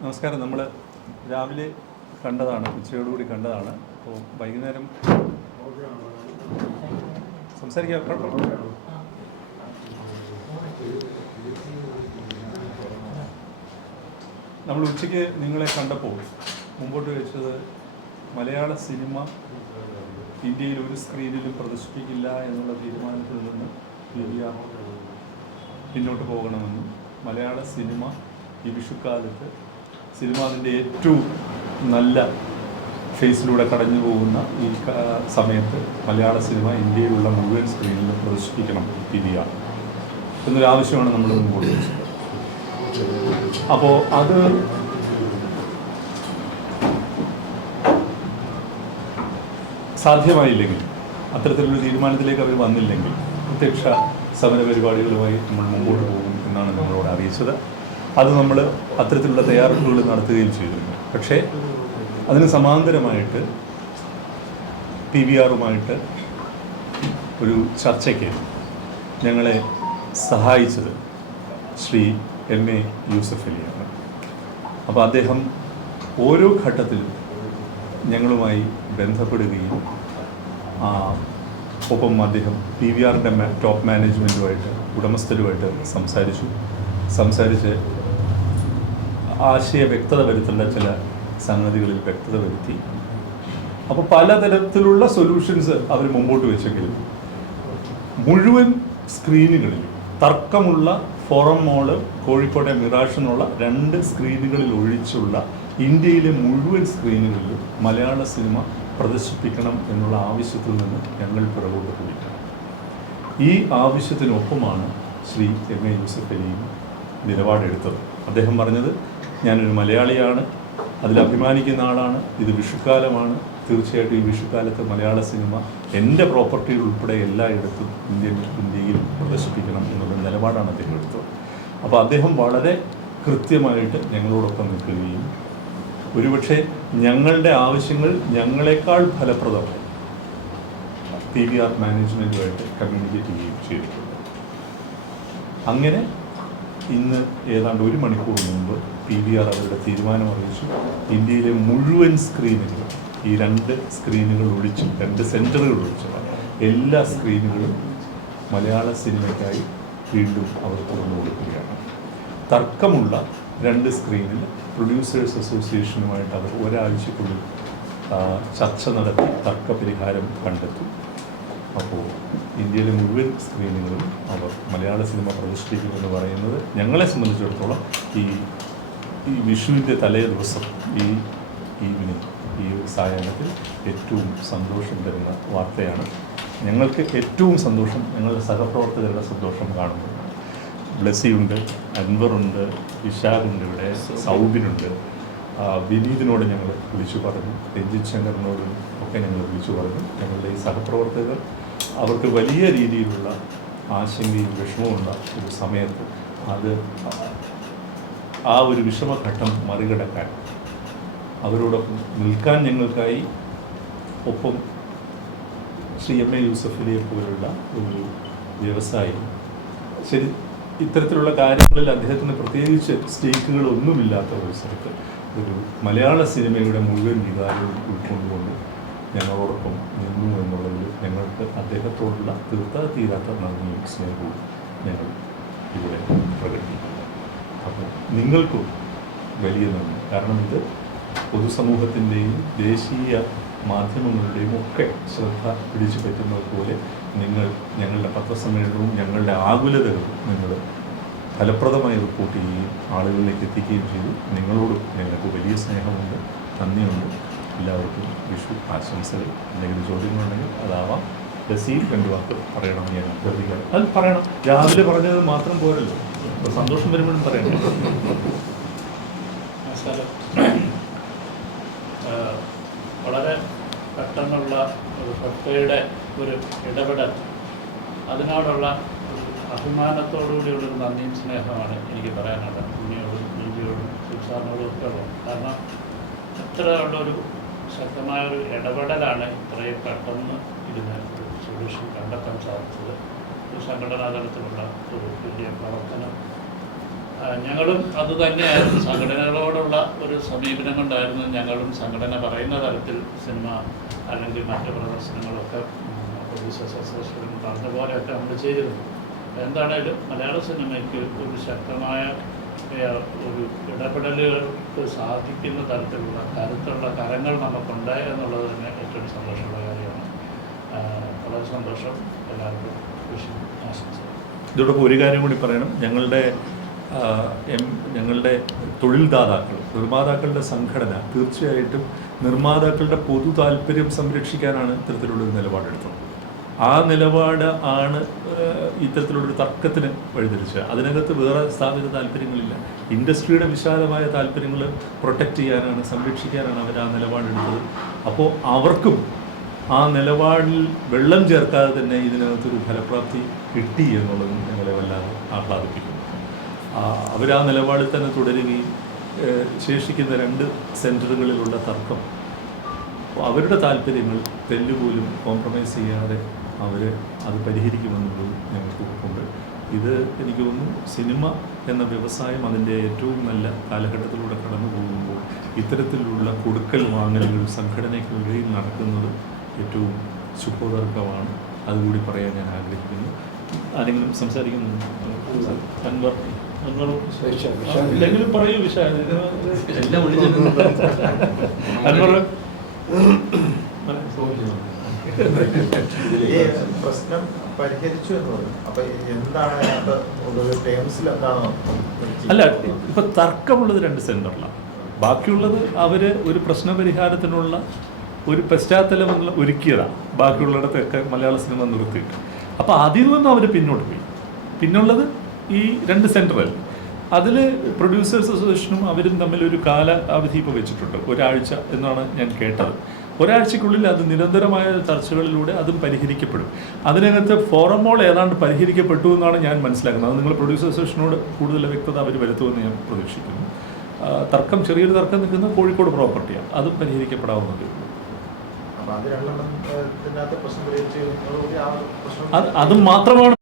നമസ്കാരം നമ്മൾ രാവിലെ കണ്ടതാണ് ഉച്ചയോടുകൂടി കണ്ടതാണ് അപ്പോൾ വൈകുന്നേരം സംസാരിക്കാം. നമ്മൾ ഉച്ചയ്ക്ക് നിങ്ങളെ കണ്ടപ്പോൾ മുമ്പോട്ട് വെച്ചത് മലയാള സിനിമ ഇന്ത്യയിൽ ഒരു സ്ക്രീനിലും പ്രദർശിപ്പിക്കില്ല എന്നുള്ള തീരുമാനത്തിൽ നിന്ന് വലിയ പിന്നോട്ട് പോകണമെന്നും മലയാള സിനിമ ഈ വിഷുക്കാലത്ത് സിനിമ അതിന്റെ ഏറ്റവും നല്ല ഫേസിലൂടെ കടഞ്ഞു പോകുന്ന ഈ സമയത്ത് മലയാള സിനിമ ഇന്ത്യയിലുള്ള മുഴുവൻ സ്ക്രീനിലും പ്രദർശിപ്പിക്കണം തിരിയാണ് എന്നൊരു ആവശ്യമാണ് നമ്മൾ മുമ്പോട്ട് വെച്ചത്. അപ്പോൾ അത് സാധ്യമായില്ലെങ്കിൽ അത്തരത്തിലുള്ള തീരുമാനത്തിലേക്ക് അവർ വന്നില്ലെങ്കിൽ പ്രത്യക്ഷ സമര പരിപാടികളുമായി നമ്മൾ മുമ്പോട്ട് പോകും എന്നാണ് നമ്മളോട് അറിയിച്ചത്. അത് നമ്മൾ അത്തരത്തിലുള്ള തയ്യാറെടുപ്പുകൾ നടത്തുകയും ചെയ്തിരുന്നു പക്ഷേ അതിന് സമാന്തരമായിട്ട് പി വി ആറുമായിട്ട് ഒരു ചർച്ചയ്ക്ക് ഞങ്ങളെ സഹായിച്ചത് ശ്രീ എം എ യൂസഫ് അലിയാണ്. അപ്പോൾ അദ്ദേഹം ഓരോ ഘട്ടത്തിലും ഞങ്ങളുമായി ബന്ധപ്പെടുകയും ഒപ്പം അദ്ദേഹം പി വി ആറിന്റെ ടോപ്പ് മാനേജ്മെന്റുമായിട്ട് ഉടമസ്ഥരുമായിട്ട് സംസാരിച്ചു. സംസാരിച്ച് ആശയ വ്യക്തത വരുത്തേണ്ട ചില സംഗതികളിൽ വ്യക്തത വരുത്തി. അപ്പോൾ പലതരത്തിലുള്ള സൊല്യൂഷൻസ് അവർ മുമ്പോട്ട് വെച്ചെങ്കിലും മുഴുവൻ സ്ക്രീനുകളിൽ തർക്കമുള്ള ഫോറം മോൾ കോഴിക്കോട്ടെ മിറാഷ് രണ്ട് സ്ക്രീനുകളിൽ ഒഴിച്ചുള്ള ഇന്ത്യയിലെ മുഴുവൻ സ്ക്രീനുകളിലും മലയാള സിനിമ പ്രദർശിപ്പിക്കണം എന്നുള്ള ആവശ്യത്തിൽ നിന്ന് ഞങ്ങൾ പിറകോട്ട് പോയിട്ടാണ് ഈ ആവശ്യത്തിനൊപ്പമാണ് ശ്രീ എം എ യൂസഫ് അലിയും നിലപാടെടുത്തത്. അദ്ദേഹം പറഞ്ഞത് ഞാനൊരു മലയാളിയാണ്. അതിൽ അഭിമാനിക്കുന്ന ആളാണ്. ഇത് വിഷുക്കാലമാണ്. തീർച്ചയായിട്ടും ഈ വിഷുക്കാലത്ത് മലയാള സിനിമ എന്റെ പ്രോപ്പർട്ടിയിൽ ഉൾപ്പെടെ എല്ലായിടത്തും ഇന്ത്യൻ ഇന്ത്യയിൽ പ്രദർശിപ്പിക്കണം എന്നുള്ള നിലപാടാണ് അദ്ദേഹം എടുത്തത്. അപ്പോൾ അദ്ദേഹം വളരെ കൃത്യമായിട്ട് ഞങ്ങളോടൊപ്പം നിൽക്കുകയും ഒരുപക്ഷെ ഞങ്ങളുടെ ആവശ്യങ്ങൾ ഞങ്ങളെക്കാൾ ഫലപ്രദമായി പി വി ആർ മാനേജ്മെന്റുമായിട്ട് കമ്മ്യൂണിക്കേറ്റ് ചെയ്യുകയും ചെയ്തിട്ടുണ്ട്. അങ്ങനെ ഇന്ന് ഏതാണ്ട് ഒരു മണിക്കൂർ മുമ്പ് പി വി ആർ അവരുടെ തീരുമാനം അറിയിച്ചു. ഇന്ത്യയിലെ മുഴുവൻ സ്ക്രീനുകൾ ഈ രണ്ട് സ്ക്രീനുകൾ ഒഴിച്ചും രണ്ട് സെന്ററുകൾ ഒഴിച്ചുള്ള എല്ലാ സ്ക്രീനുകളും മലയാള സിനിമയ്ക്കായി വീണ്ടും അവർ തുറന്നു കൊടുക്കുകയാണ്. തർക്കമുള്ള രണ്ട് സ്ക്രീനിൽ പ്രൊഡ്യൂസേഴ്സ് അസോസിയേഷനുമായിട്ട് അവർ ഒരാഴ്ചക്കുള്ളിൽ ചർച്ച നടത്തി തർക്കപരിഹാരം കണ്ടെത്തും. അപ്പോൾ ഇന്ത്യയിലെ മുഴുവൻ സ്ക്രീനുകളും അവർ മലയാള സിനിമ പ്രദർശിപ്പിക്കുമെന്ന് പറയുന്നത് ഞങ്ങളെ സംബന്ധിച്ചിടത്തോളം ഈ ഈ വിഷുവിന്റെ തലേ ദിവസം ഈ ഈവനിങ് ഈ സായാഹ്നത്തിൽ ഏറ്റവും സന്തോഷം തരുന്ന വാർത്തയാണ്. ഞങ്ങൾക്ക് ഏറ്റവും സന്തോഷം ഞങ്ങളുടെ സഹപ്രവർത്തകരുടെ സന്തോഷം കാണുന്നു ബ്ലസ്സിയുണ്ട് അൻവറുണ്ട് ഇഷാഖുണ്ട് ഇവിടെ സൗബിനുണ്ട്. വിനീതിനോട് ഞങ്ങൾ വിളിച്ചു പറഞ്ഞു രഞ്ജിത് ശങ്കറിനോടും ഒക്കെ ഞങ്ങൾ വിളിച്ചു പറഞ്ഞു. ഞങ്ങളുടെ ഈ സഹപ്രവർത്തകർ അവർക്ക് വലിയ രീതിയിലുള്ള ആശങ്കയും വിഷമവും ഉള്ള ഒരു സമയത്ത് അത് ആ ഒരു വിഷമഘട്ടം മറികടക്കാൻ അവരോടൊപ്പം നിൽക്കാൻ ഞങ്ങൾക്കായി ഒപ്പം ശ്രീ എം എ യൂസഫിനെ പോലുള്ള ഒരു വ്യവസായി. ശരി ഇത്തരത്തിലുള്ള കാര്യങ്ങളിൽ അദ്ദേഹത്തിന് പ്രത്യേകിച്ച് സ്റ്റേക്കുകളൊന്നുമില്ലാത്ത ഒരു സ്ഥലത്ത് ഒരു മലയാള സിനിമയുടെ മുഴുവൻ വികാരവും ഉൾക്കൊണ്ടുകൊണ്ട് ഞങ്ങളോടൊപ്പം നിന്നു എന്നുള്ളതിൽ ഞങ്ങൾക്ക് അദ്ദേഹത്തോടുള്ള തീർത്താ തീരാത്ത നന്ദിയും സ്നേഹവും ഞങ്ങൾ ഇവിടെ പ്രകടിപ്പിക്കുന്നു. അപ്പോൾ നിങ്ങൾക്കും വലിയ നന്ദി. കാരണം ഇത് പൊതുസമൂഹത്തിന്റെയും ദേശീയ മാധ്യമങ്ങളുടെയും ഒക്കെ ശ്രദ്ധ പിടിച്ചു പറ്റുന്നത് പോലെ നിങ്ങൾ ഞങ്ങളുടെ പത്രസമ്മേളനവും ഞങ്ങളുടെ ആകുലതകളും നിങ്ങൾ ഫലപ്രദമായി റിപ്പോർട്ട് ചെയ്യുകയും ആളുകളിലേക്ക് എത്തിക്കുകയും ചെയ്തു. നിങ്ങളോടും ഞങ്ങൾക്ക് വലിയ സ്നേഹമുണ്ട് നന്ദിയുണ്ട്. എല്ലാവർക്കും വിഷു ആശംസകൾ. എന്തെങ്കിലും ചോദ്യങ്ങളുണ്ടെങ്കിൽ അതാവാം. രസീൽ രണ്ട് വാക്ക് പറയണം ഞാൻ അഭ്യർത്ഥിക്കാം അത് പറയണം. രാവിലെ പറഞ്ഞത് മാത്രം പോരല്ലോ. അപ്പോൾ സന്തോഷം വരുമ്പോഴും പറയണം. വളരെ പെട്ടെന്നുള്ള ഒരു പ്രക്രിയയുടെ ഒരു ഇടപെടൽ. അതിനോടുള്ള അഭിമാനത്തോടുകൂടിയുള്ളൊരു നന്ദിയും സ്നേഹമാണ് എനിക്ക് പറയാനുള്ളത്. ഉണ്ണിയോടും ജീവിയോടും സുസാറിനോടും ഒക്കെ ഉള്ളത്. കാരണം അത്ര ഉള്ളൊരു ശക്തമായ ഒരു ഇടപെടലാണ് ഇത്രയും പെട്ടെന്ന് ഇതിന് സൊല്യൂഷൻ കണ്ടെത്താൻ സാധിച്ചത്. ഒരു സംഘടനാ തലത്തിലുള്ള ഒരു വലിയ പ്രവർത്തനം. ഞങ്ങളും അത് തന്നെയായിരുന്നു. സംഘടനകളോടുള്ള ഒരു സമീപനം കൊണ്ടായിരുന്നു ഞങ്ങളും സംഘടന പറയുന്ന തരത്തിൽ സിനിമ അല്ലെങ്കിൽ മറ്റു പ്രദർശനങ്ങളൊക്കെ പ്രൊഡ്യൂസേഴ്സ് അസോസിയേഷൻ പറഞ്ഞ പോലെയൊക്കെ നമ്മൾ ചെയ്തിരുന്നു. എന്താണേലും മലയാള സിനിമയ്ക്ക് ഒരു ശക്തമായ ഒരു ഇടപെടലുകൾക്ക് സാധിക്കുന്ന തരത്തിലുള്ള കരുത്തുള്ള കരങ്ങൾ നമുക്കുണ്ട് എന്നുള്ളത് തന്നെ ഏറ്റവും സന്തോഷം. എല്ലാവർക്കും ഇതോടൊപ്പം ഒരു കാര്യം കൂടി പറയണം. ഞങ്ങളുടെ എം- ഞങ്ങളുടെ തൊഴിൽദാതാക്കൾ നിർമ്മാതാക്കളുടെ സംഘടന തീർച്ചയായിട്ടും നിർമ്മാതാക്കളുടെ പൊതു താല്പര്യം സംരക്ഷിക്കാനാണ് ഇത്തരത്തിലുള്ളൊരു നിലപാടെടുത്തത്. ആ നിലപാട് ആണ് ഇത്തരത്തിലുള്ളൊരു തർക്കത്തിന് വഴിതിരിച്ചത് അതിനകത്ത് വേറെ സ്ഥാപിത താല്പര്യങ്ങളില്ല. ഇൻഡസ്ട്രിയുടെ വിശാലമായ താല്പര്യങ്ങൾ പ്രൊട്ടക്റ്റ് ചെയ്യാനാണ് സംരക്ഷിക്കാനാണ് അവർ ആ നിലപാടെടുത്തത്. അപ്പോൾ അവർക്കും ആ നിലപാടിൽ വെള്ളം ചേർക്കാതെ തന്നെ ഇതിനകത്തൊരു ഫലപ്രാപ്തി കിട്ടി എന്നുള്ളത് ഞങ്ങളെ വല്ലാതെ ആഹ്ലാദിപ്പിക്കുന്നു. അവർ ആ നിലപാടിൽ തന്നെ തുടരുകയും ശേഷിക്കുന്ന രണ്ട് സെന്ററുകളിലുള്ള തർക്കം അവരുടെ താല്പര്യങ്ങൾ തെല്ലുപോലും കോംപ്രമൈസ് ചെയ്യാതെ അവർ അത് പരിഹരിക്കുമെന്നുള്ളത് ഞങ്ങൾക്ക് ഉറപ്പുണ്ട്. ഇത് എനിക്ക് തോന്നുന്നു സിനിമ എന്ന വ്യവസായം അതിന്റെ ഏറ്റവും നല്ല കാലഘട്ടത്തിലൂടെ കടന്നു പോകുമ്പോൾ ഇത്തരത്തിലുള്ള കൊടുക്കൽ വാങ്ങലുകൾ സംഘടനയ്ക്കുള്ളിൽ നടക്കുന്നത് ഏറ്റവും ശുഭോദർഭമാണ് അതുകൂടി പറയാൻ ഞാൻ ആഗ്രഹിക്കുന്നു. ആരെങ്കിലും സംസാരിക്കുന്നു അൻവർ ഇല്ലെങ്കിലും പറയൂ വിശാ എല്ലാം വിളിച്ചിട്ടുണ്ട്. അൻവർ. ഈ പ്രശ്നം പരിഹരിച്ചു എന്ന് പറഞ്ഞു. അപ്പൊ എന്താണ് അതിനകത്ത് ടേംസിൽ എന്താണ് അല്ല ഇപ്പൊ തർക്കമുള്ളത് രണ്ട് സെന്ററിലാണ് ബാക്കിയുള്ളത് അവർ ഒരു പ്രശ്ന പരിഹാരത്തിനുള്ള ഒരു പശ്ചാത്തലം എന്നുള്ള ഒരുക്കിയതാണ് ബാക്കിയുള്ളിടത്തൊക്കെ മലയാള സിനിമ നിർത്തിയിട്ട്. അപ്പോൾ അതിൽ നിന്നും അവർ പിന്നോട്ട് പോയി. പിന്നുള്ളത് ഈ രണ്ട് സെന്ററൽ അതിൽ പ്രൊഡ്യൂസേഴ്സ് അസോസിയേഷനും അവരും തമ്മിൽ ഒരു കാല അവധി ഇപ്പോൾ വെച്ചിട്ടുണ്ട്. ഒരാഴ്ച എന്നാണ് ഞാൻ കേട്ടത്. ഒരാഴ്ചക്കുള്ളിൽ അത് നിരന്തരമായ ചർച്ചകളിലൂടെ അതും പരിഹരിക്കപ്പെടും. അതിനകത്ത് ഫോറമോൾ ഏതാണ്ട് പരിഹരിക്കപ്പെട്ടു എന്നാണ് ഞാൻ മനസ്സിലാക്കുന്നത്. അത് നിങ്ങൾ പ്രൊഡ്യൂസർ അസോസിയേഷനോട് കൂടുതൽ വ്യക്തത അവർ വരുത്തുമെന്ന് ഞാൻ പ്രതീക്ഷിക്കുന്നു. തർക്കം ചെറിയൊരു തർക്കം നിൽക്കുന്ന കോഴിക്കോട് പ്രോപ്പർട്ടിയാണ് അതും പരിഹരിക്കപ്പെടാവുന്നതേ അത് അത് മാത്രമാണ്